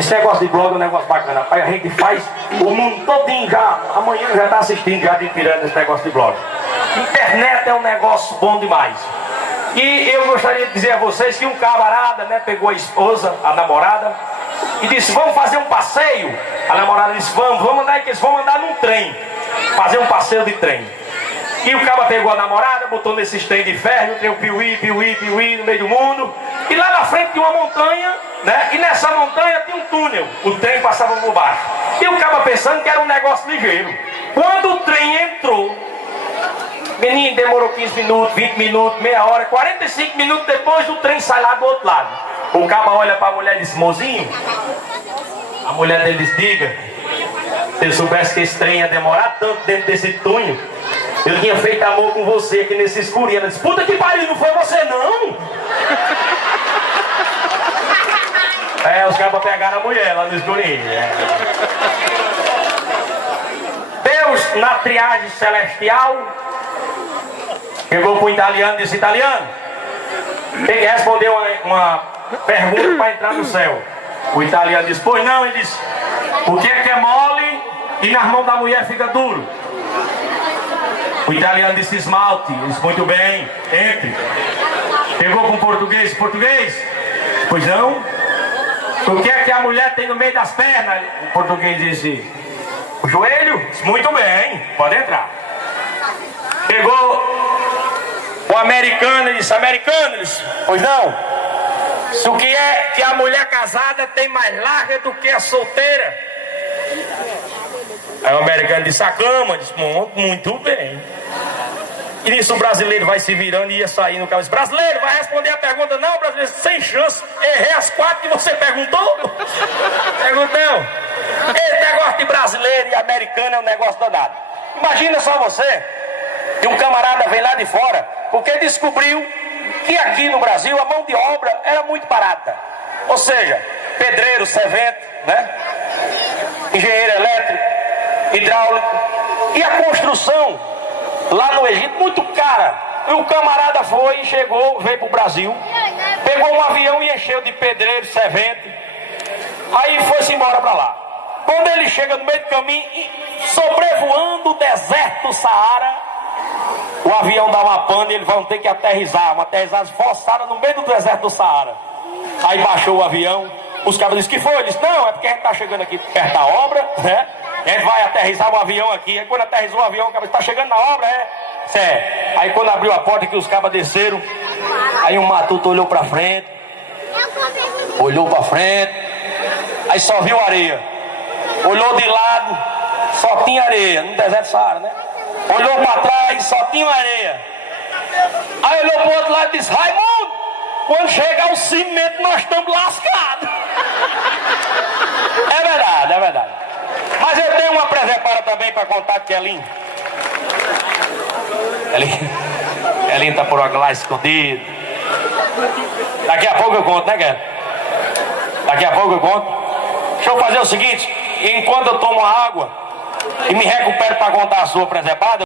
Esse negócio de blog é um negócio bacana. Aí a gente faz, o mundo todinho já, amanhã já está assistindo já de Ipiranga esse negócio de blog. Internet é um negócio bom demais. E eu gostaria de dizer a vocês que um camarada, né, pegou a esposa, a namorada, e disse, vamos fazer um passeio. A namorada disse, vamos andar, que eles vão andar num trem, fazer um passeio de trem. E o cara pegou a namorada, botou nesses trem de ferro, o trem piuí, piuí, piuí, no meio do mundo. E lá na frente tinha uma montanha, né? E nessa montanha tinha um túnel, o trem passava por baixo. E o cara pensando que era um negócio ligeiro. Quando o trem entrou, menino, demorou 15 minutos, 20 minutos, meia hora, 45 minutos depois o trem sai lá do outro lado. O cara olha para a mulher e diz, mozinho, a mulher dele diz, diga, se eu soubesse que esse trem ia demorar tanto dentro desse túnel, eu tinha feito amor com você aqui nesse escurinho. Ela disse, puta que pariu, não foi você não? Os caras pegaram a mulher lá no escurinho. Deus, na triagem celestial, chegou para o italiano e disse, italiano, ele respondeu uma pergunta para entrar no céu. O italiano disse, pois não, ele disse, por que é mole e nas mãos da mulher fica duro? O italiano disse, esmalte. Ele disse, muito bem, entre. Pegou com o português, pois não? O que é que a mulher tem no meio das pernas? O português disse, o joelho? Disse, muito bem, pode entrar. Pegou o americano, ele disse, pois não? O que é que a mulher casada tem mais larga do que a solteira? Aí o americano disse, a cama. Disse, muito bem. E nisso o brasileiro vai se virando e ia sair no carro. Disse, brasileiro, vai responder a pergunta? Não, brasileiro, sem chance. Errei as 4 que você perguntou. Perguntão. Esse negócio de brasileiro e americano é um negócio danado. Imagina só você, que um camarada vem lá de fora, porque descobriu que aqui no Brasil a mão de obra era muito barata. Ou seja, pedreiro, servente, né? Engenheiro elétrico, hidráulico. E a construção lá no Egito muito cara. E o camarada foi e chegou, veio para o Brasil, pegou um avião e encheu de pedreiro, servente. Aí foi-se embora para lá. Quando ele chega no meio do caminho, sobrevoando o deserto do Saara, o avião dá uma pane e eles vão ter que aterrissar, uma aterrissagem forçada no meio do deserto do Saara. Aí baixou o avião, os caras disseram, que foi? Ele disse, não, é porque a gente está chegando aqui perto da obra, né? A gente vai aterrissar o avião aqui. Aí quando aterrissou o avião, o cara disse, está chegando na obra, é? Aí quando abriu a porta que os cabas desceram, aí o matuto olhou para frente, aí só viu areia. Olhou de lado, só tinha areia, no deserto do Saara, né? Olhou para trás, só tinha areia. Aí olhou para o outro lado e disse, Raimundo, quando chegar o cimento nós estamos lascados. É verdade, é verdade. Mas eu tenho uma presepada também para contar que é linda. Elinho está por lá escondido. Daqui a pouco eu conto, né, Guerra? Daqui a pouco eu conto. Deixa eu fazer o seguinte, enquanto eu tomo a água e me recupero para contar a sua presepada.